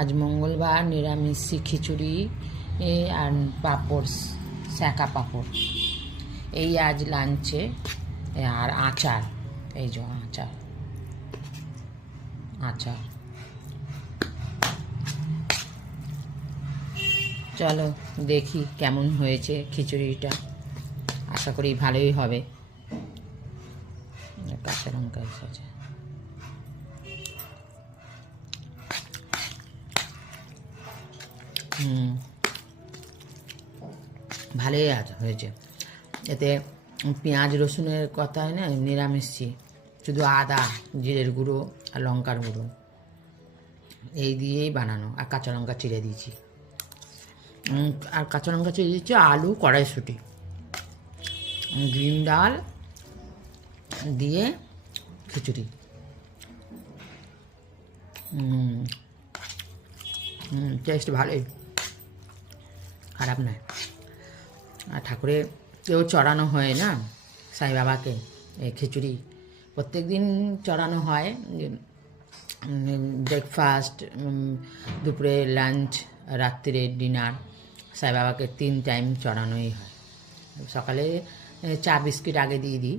আজ মঙ্গলবার নিরামিষ খিচুড়ি আর পাঁপড়, সেঁকা পাঁপড় এই আজ লাঞ্চে। আর আচার, এই যে আচার আচার চলো দেখি কেমন হয়েছে খিচুড়িটা। আশা করি ভালোই হবে। কাঁচা লঙ্কা আছে, ভালোই হয়েছে। এতে পেঁয়াজ রসুনের কথাই না, নিরামিষি, শুধু আদা, জিরের গুঁড়ো আর লঙ্কার গুঁড়ো এই দিয়েই বানানো। আর কাঁচা লঙ্কা চিড়ে দিয়েছি, আর কাঁচা লঙ্কা চিড়ে দিচ্ছি। আলু, কড়াইশুঁটি, গ্রিন ডাল দিয়ে খিচুড়ি। টেস্ট ভালোই, খারাপ নয়। আর ঠাকুরের কেউ চড়ানো হয় না, সাই বাবাকে এই খিচুড়ি প্রত্যেক দিন চড়ানো হয়। ব্রেকফাস্ট, দুপুরে লাঞ্চ, রাত্রিরে ডিনার, সাই বাবাকে 3 টাইম চড়ানোই হয়। সকালে চা বিস্কিট আগে দিয়ে দিই,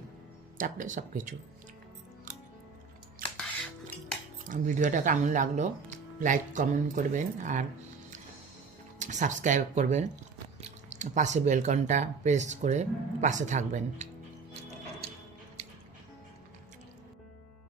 তারপরে সব কিছু। ভিডিওটা কেমন লাগলো লাইক কমেন্ট করবেন আর সাবস্ক্রাইব করবেন। পাশে বেলকনটা প্রেস করে পাশে থাকবেন।